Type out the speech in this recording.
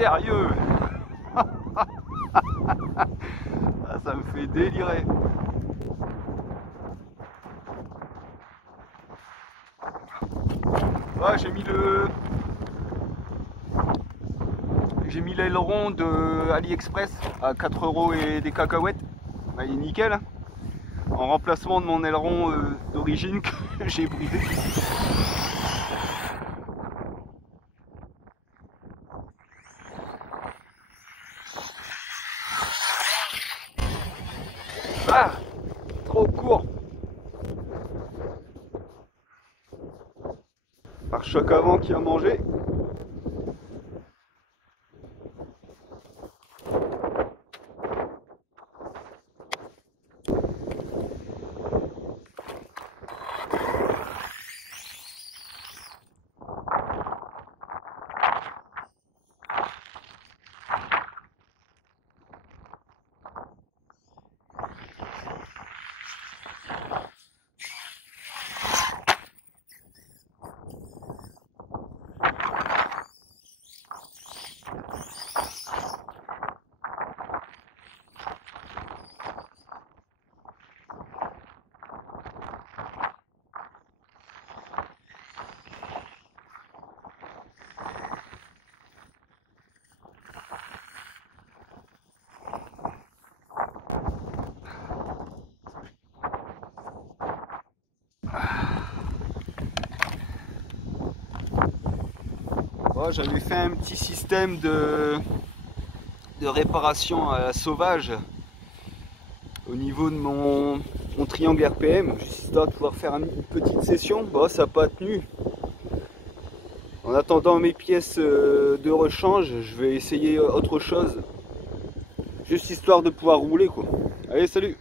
sérieux? Ah, ça me fait délirer. Ah, j'ai mis l'aileron de AliExpress à 4 € et des cacahuètes. Bah, il est nickel, hein. En remplacement de mon aileron d'origine que j'ai brisé. Ah, trop court. Pare-choc avant qui a mangé. Oh, j'avais fait un petit système de réparation à la sauvage au niveau de mon triangle RPM, juste histoire de pouvoir faire une petite session. Bon, ça n'a pas tenu. En attendant mes pièces de rechange, je vais essayer autre chose. Juste histoire de pouvoir rouler, quoi. Allez, salut!